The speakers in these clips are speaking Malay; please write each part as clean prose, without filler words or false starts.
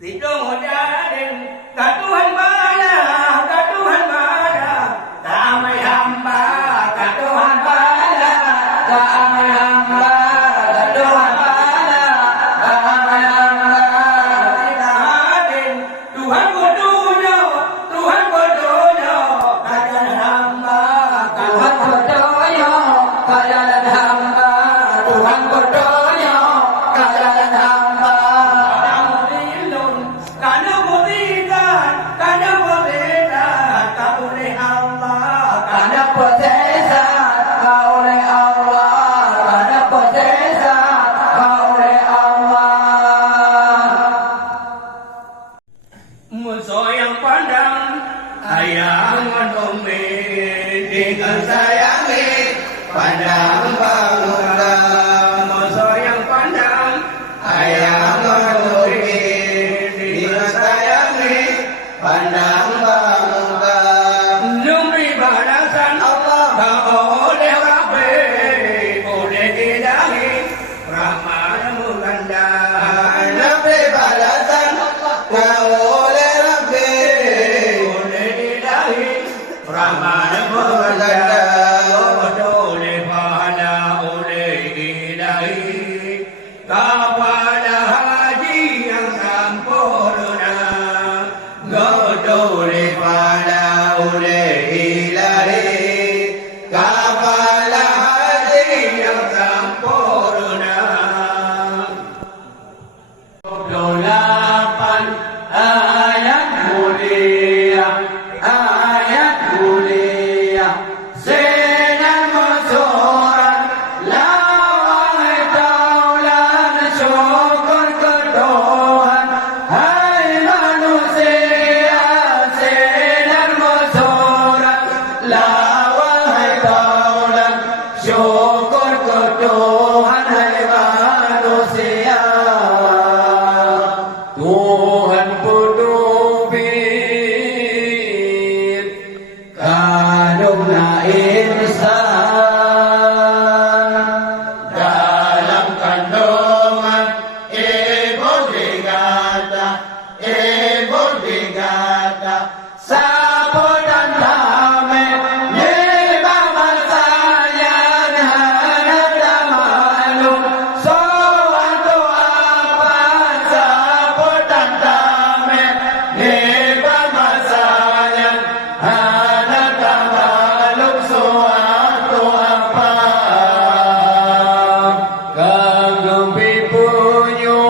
Di trong gia đình cả Tuhan Bala, cả Tuhan Bala, damai hamba, cả Tuhan Bala, damai hamba, cả Tuhan Bala, damai hamba. Kita hadir Tuhan berdoa, Tuhan berdoa, kajalan hamba, Tuhan berdoa, kajalan hamba, Tuhan berdoa, kajalan hamba. Pandang bangunlah musuh yang pandang ayah menunggu disayangi pandang bangunlah Nyumri balasan Allah tak oleh Rabbi oleh ilahi rahmat muganda Nyumri balasan tak oleh Rabbi oleh ilahi rahmat muganda kepada haji yang sempurna Godole pada oleh ilahi kepada haji yang sempurna 28 ayat mulia ayat mulia sinar mesurat lawai taulan syukur ke Tuhan hai manusia sinar mesurat lawai taulan syukur ke Tuhan hai manusia Tuhan pedubir kadungna insan dalam kandungan ibu digata sapo dan damai lima masayan hanap damalum suatu apa sapo dan damai lima masayan hanap damalum suatu apa kagum pipunyung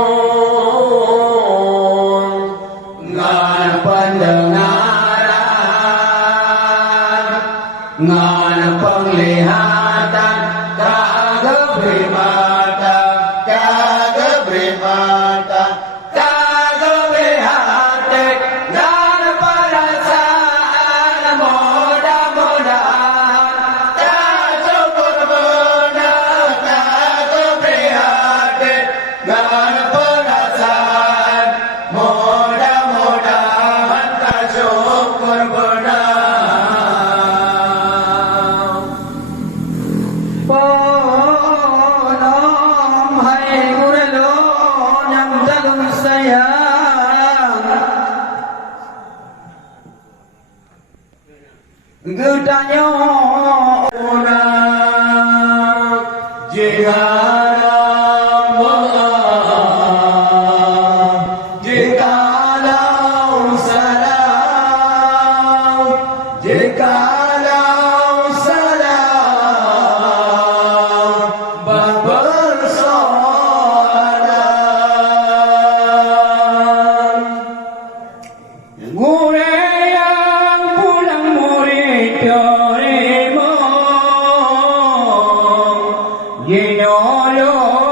ngan pendengaran ngan penglihatan kagum beri mata kagum beri Gedanya orang jika jikalau salam berpersoalan gure yang pulang murid terima ginyolo